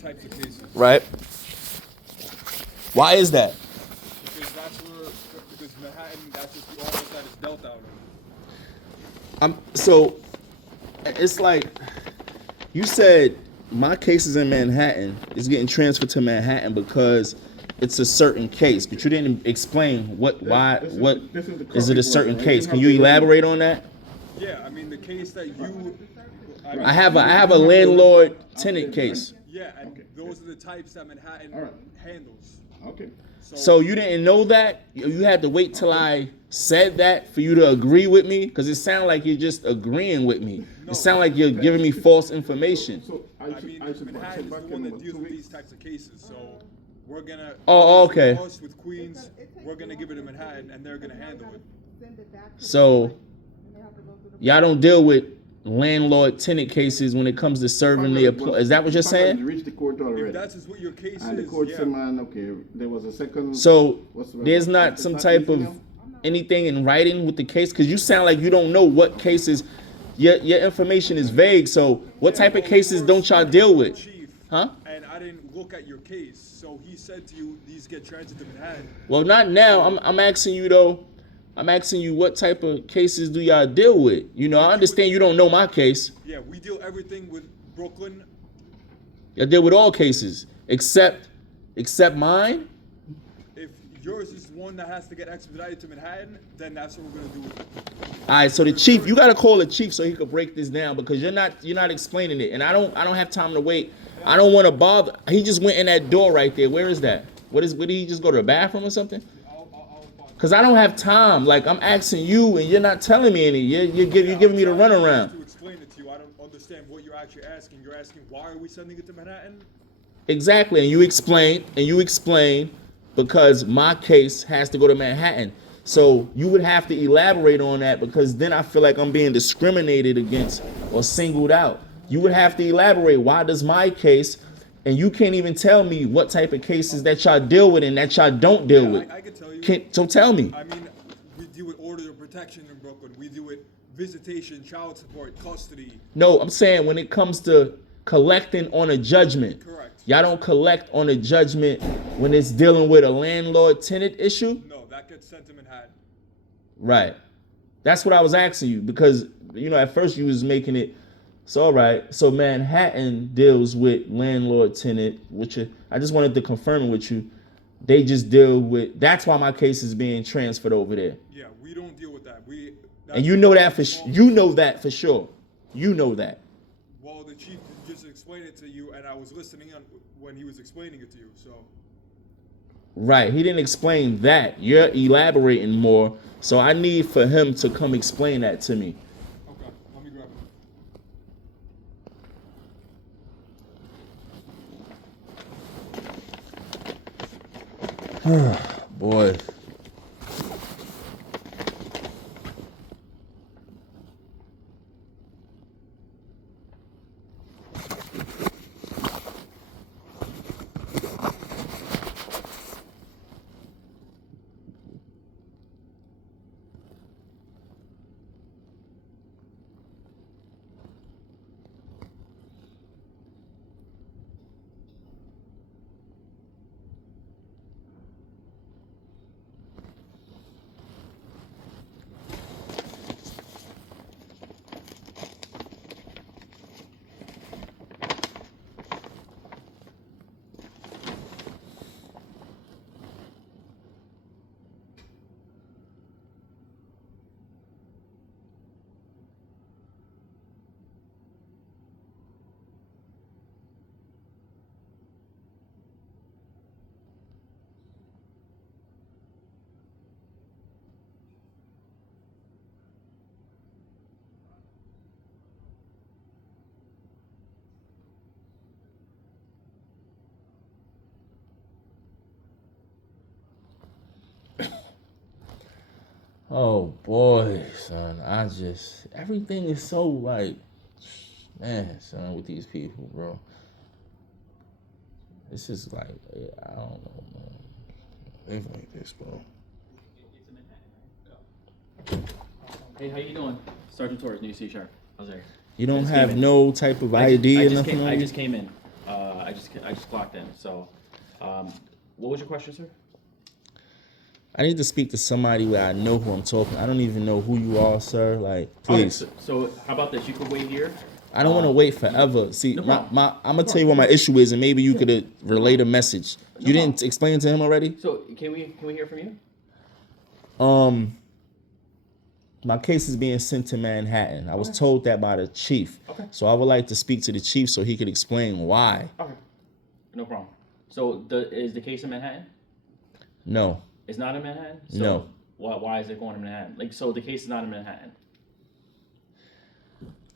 types of cases. Right. Why is that? Because Manhattan, that's just the office that is dealt out in. So it's like you said my case is in Manhattan. It's getting transferred to Manhattan because it's a certain case, but you didn't explain what is it a certain case? Can you elaborate on that? Yeah, I mean the case that you. I have a landlord tenant case. Yeah, and those are the types that Manhattan handles. Okay. So you didn't know that? You had to wait till I said that for you to agree with me? Because it sounds like you're just agreeing with me. It sounds like you're giving me false information. So I mean, Manhattan is the one that deals with these types of cases, so we're gonna. Oh, okay. Us with Queens, we're gonna give it to Manhattan, and they're gonna handle it. So y'all don't deal with landlord tenant cases when it comes to serving the employee. Is that what you're saying? Reached the court already. If that's what your case And the is, court yeah. said, man, okay, there was a second. So what's the- there's not what's some the type easy of now? anything in writing with the case? Because you sound like you don't know what cases. Your information is vague. So what type of cases don't y'all deal with? Chief, Huh? and I didn't look at your case, so he said to you, these get transferred to Manhattan. Well, not now. I'm asking you though. I'm asking you what type of cases do y'all deal with? You know, I understand you don't know my case. Yeah, we deal everything with Brooklyn. I deal with all cases except mine. If yours is one that has to get expedited to Manhattan, then that's what we're gonna do with it. All right, so the chief, you gotta call the chief so he could break this down because you're not explaining it, and I don't have time to wait. I don't want to bother. He just went in that door right there. Where is that? Where did he just go to the bathroom or something? Cause I don't have time. Like I'm asking you, and you're not telling me any. You're giving me the runaround. To explain it to you, I don't understand what you're actually asking. You're asking why are we sending it to Manhattan? Exactly, and you explain because my case has to go to Manhattan. So you would have to elaborate on that because then I feel like I'm being discriminated against or singled out. You would have to elaborate. Why does my case, and you can't even tell me what type of cases that y'all deal with and that y'all don't deal with. I can tell you. So tell me. I mean, we deal with order of protection in Brooklyn. We deal with visitation, child support, custody. No, I'm saying when it comes to collecting on a judgment. Correct. Y'all don't collect on a judgment when it's dealing with a landlord-tenant issue? No, that gets sent to Manhattan. Right. That's what I was asking you because, you know, at first you was making it, so all right. So Manhattan deals with landlord-tenant, which I just wanted to confirm it with you. They just deal with, that's why my case is being transferred over there. Yeah, we don't deal with that. And you know that you know that for sure. You know that. Well, the chief just explained it to you, and I was listening on when he was explaining it to you. So. Right. He didn't explain that. You're elaborating more. So I need for him to come explain that to me. Okay, let me grab it. Boy. Oh boy, son. Everything is so like, man, son, with these people, bro. This is like, I don't know, man. Things like this, bro. Hey, how you doing? Sergeant Torres, New C Sharp. How's it? You don't have no type of ID or nothing on I you? just came in. I just clocked in. So, what was your question, sir? I need to speak to somebody where I know who I'm talking. I don't even know who you are, sir. Like, Okay, please. so how about this? You can wait here. I don't want to wait forever. See, No my problem. I'm gonna tell you what my issue is, and maybe you could relay the message. You problem. didn't explain it to him already. So can we hear from you? My case is being sent to Manhattan. I was told that by the chief. Okay. So I would like to speak to the chief so he could explain why. Okay, no problem. So is the case in Manhattan? No. It's not in Manhattan. So No. Why is it going to Manhattan? Like, so the case is not in Manhattan.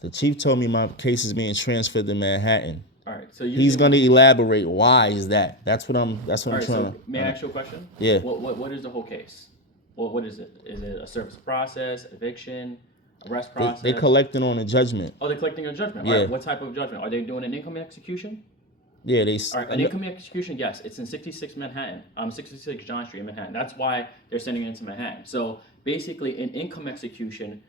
The chief told me my case is being transferred to Manhattan. All right. So He's gonna elaborate why is that. That's what I'm All right. trying So to. may I ask you a question? Yeah. What is the whole case? What is it? Is it a service process, eviction, arrest They, process? they collecting on a judgment. Oh, they're collecting a judgment. Yeah. All right. What type of judgment? Are they doing an income execution? Yeah, they. All right. An income execution, yes. It's in 66 Manhattan. 66 John Street in Manhattan. That's why they're sending it into Manhattan. So basically, an income execution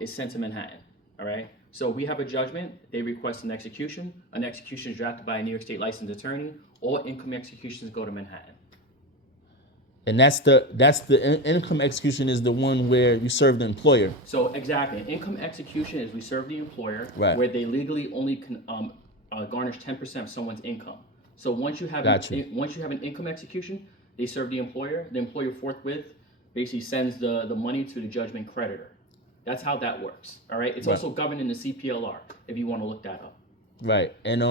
is sent to Manhattan. All right. So we have a judgment. They request an execution. An execution is drafted by a New York State licensed attorney. All income executions go to Manhattan. And that's the income execution is the one where you serve the employer. So exactly, an income execution is we serve the employer, Right. where they legally only can garnish 10% of someone's income. So once you have once you have an income execution, they serve the employer. The employer forthwith basically sends the money to the judgment creditor. That's how that works. All right. It's Right. also governed in the CPLR if you want to look that up. Right. And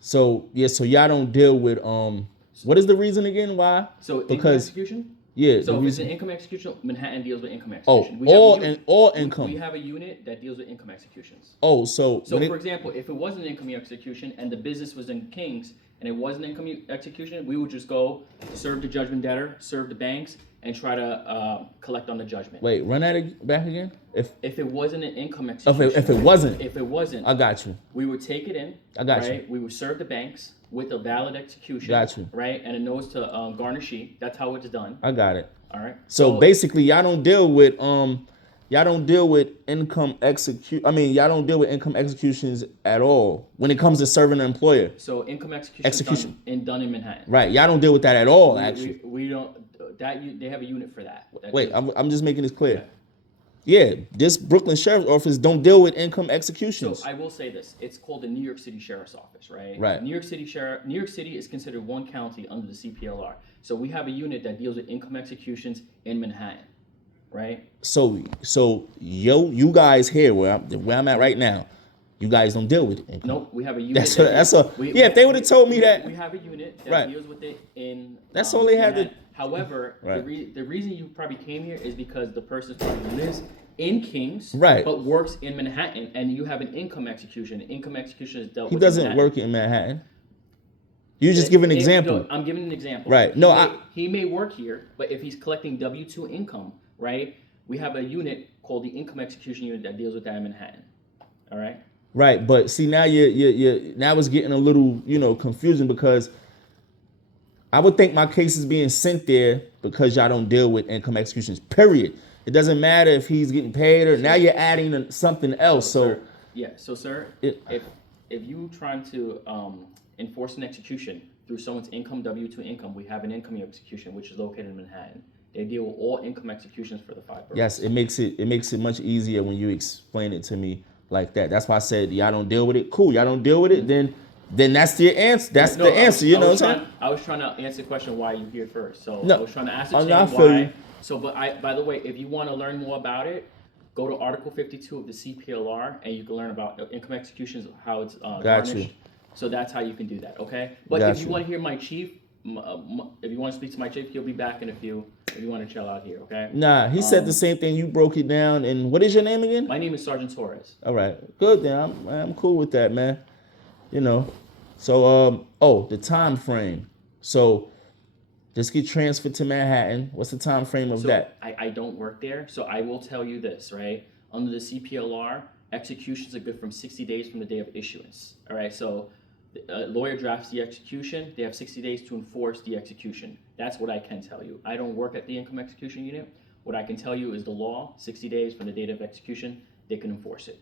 so y'all don't deal with what is the reason again why? So income Because execution. yeah, So the if it's reason, an income execution, Manhattan deals with income oh, execution. all income. We have a unit that deals with income executions. Oh, so So, when for example, if it was an income execution and the business was in Kings and it was an income execution, we would just go serve the judgment debtor, serve the banks, and try to collect on the judgment. wait, run that back again. If If it wasn't an income execution, if it wasn't, if it wasn't, I got you. we would take it in. I got right? you. We would serve the banks with a valid execution. Got you. Right, and a notice to garnish sheet. That's how it's done. I got it. All right. So basically, y'all don't deal with income execute. I mean, y'all don't deal with income executions at all when it comes to serving an employer. So income Execution. done in Manhattan. Right. Y'all don't deal with that at all. Actually. We don't. They have a unit for that. Wait, I'm just making this clear. Yeah, this Brooklyn Sheriff's Office don't deal with income So executions. I will say this: it's called the New York City Sheriff's Office, right? Right. New York City is considered one county under the CPLR. So we have a unit that deals with income executions in Manhattan, right? So you guys here where I'm at right now, you guys don't deal with it. Nope, we have a unit. If they would have told me that, we have a unit that Right. deals with it in. That's all they had to- Manhattan. However, Right. the reason you probably came here is because the person probably lives in Kings, Right. but works in Manhattan, and you have an income execution. Income execution is dealt he with. in doesn't Manhattan. work in Manhattan. You just give an example. No, I'm giving an example. Right. No, he may work here, but if he's collecting W-2 income, right? We have a unit called the income execution unit that deals with that in Manhattan. All right. Right, but see now you now it's getting a little confusing because I would think my case is being sent there because y'all don't deal with income executions. Period. It doesn't matter if he's getting paid or now you're adding something else. So sir, if you trying to enforce an execution through someone's income, W-2 income, we have an income execution which is located in Manhattan. They deal with all income executions for the 5 boroughs. yes, it makes it much easier when you explain it to me like that. That's why I said y'all don't deal with it. Cool, y'all don't deal with it. Then that's the answer. That's the answer. You know what I'm saying? I was trying to answer the question why you here first. So No, I was trying to I ascertain feel why. you. So, by the way, if you want to learn more about it, go to Article 52 of the CPLR, and you can learn about income executions, how it's garnished. you. So that's how you can do that. Okay. But Got if you you. want to hear my chief, if you want to speak to my chief, he'll be back in a few. If you want to chill out here, okay? Nah, he said the same thing. You broke it down. And what is your name again? My name is Sergeant Torres. All right, good. Then I'm cool with that, man. So the time frame. So just get transferred to Manhattan. What's the time frame of So that? I don't work there, so I will tell you this, right? Under the CPLR, executions are good from 60 days from the day of issuance. All right, so a lawyer drafts the execution. They have 60 days to enforce the execution. That's what I can tell you. I don't work at the income execution unit. What I can tell you is the law, 60 days from the date of execution, they can enforce it.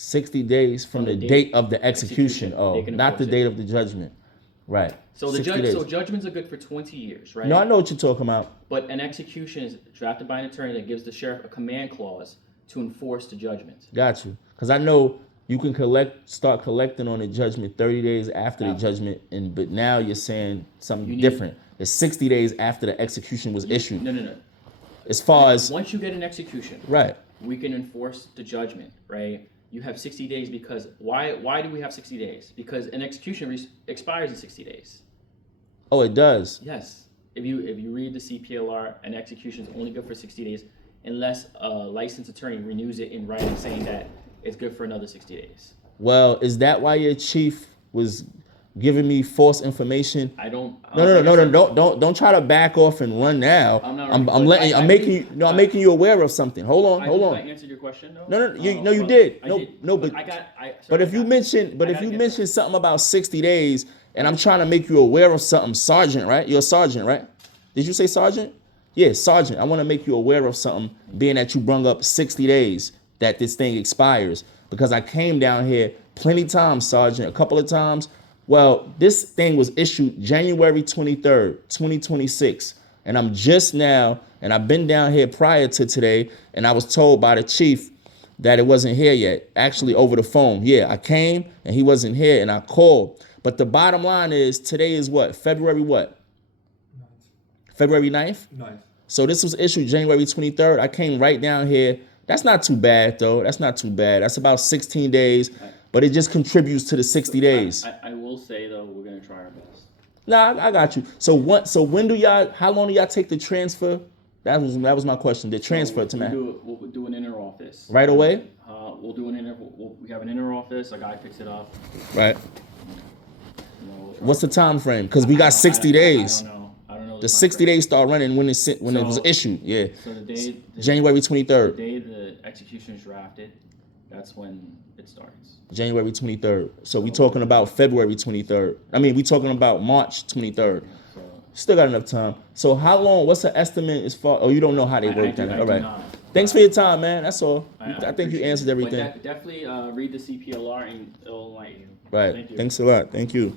60 days from the date of the execution. They Oh, can not the enforce date it. of the judgment. Right. So the 60 judge, days. so judgments are good for 20 years, right? No, I know what you're talking about. But an execution is drafted by an attorney that gives the sheriff a command clause to enforce the judgment. Got you. Because I know you can start collecting on the judgment 30 days after the judgment, but now you're saying something different. It's 60 days after the execution was issued. No. As far as Once you get an execution, right. we can enforce the judgment, right? You have 60 days because why do we have 60 days? Because an execution expires in 60 days. Oh, it does. Yes. If you read the CPLR, an execution is only good for 60 days unless a licensed attorney renews it in writing saying that it's good for another 60 days. Well, is that why your chief was giving me false information? I don't. No, don't try to back off and run now. I'm not I'm running, letting. but I'm making you. No, I'm making you aware of something. Hold on. I answered your question though. No, you well, did. I No, did. no, but Sorry, if you mention gotta something about 60 days, and I'm trying to make you aware of something, Sergeant, right? You're a sergeant, right? Did you say sergeant? Yeah, sergeant. I want to make you aware of something, being that you brung up 60 days that this thing expires, because I came down here plenty times, sergeant, a couple of times. Well, this thing was issued January 23rd, 2026, and I'm just now, and I've been down here prior to today, and I was told by the chief that it wasn't here yet, actually over the phone. Yeah, I came, and he wasn't here, and I called. But the bottom line is, today is what? February what? February 9th? 9th. So this was issued January 23rd. I came right down here. That's not too bad, though. That's not too bad. That's about 16 days, but it just contributes to the 60 days. I will say though, we're gonna try our best. Nah, I got you. So when do y'all? How long do y'all take the transfer? That was my question. The transfer to Manhattan. We'll do an inner office Right away. We'll do an inner. We have an inner office. A guy picks it up. Right. We'll try. What's the time frame? Because we got 60 days. I don't know. The time 60 frame. days start running when it was So- issued. Yeah. So the day January the 23rd. day the execution is drafted, that's when it starts. January 23rd. So we talking about February 23rd. I mean, we talking about March 23rd. So Still got enough time. So how long? What's the estimate as far? Oh, you don't know how they I work do that. All right. not. Thanks for your time, man. That's all. I think you appreciate answered it. everything. But definitely read the CPLR and it'll enlighten you. Right. Thank you. Thanks a lot. Thank you.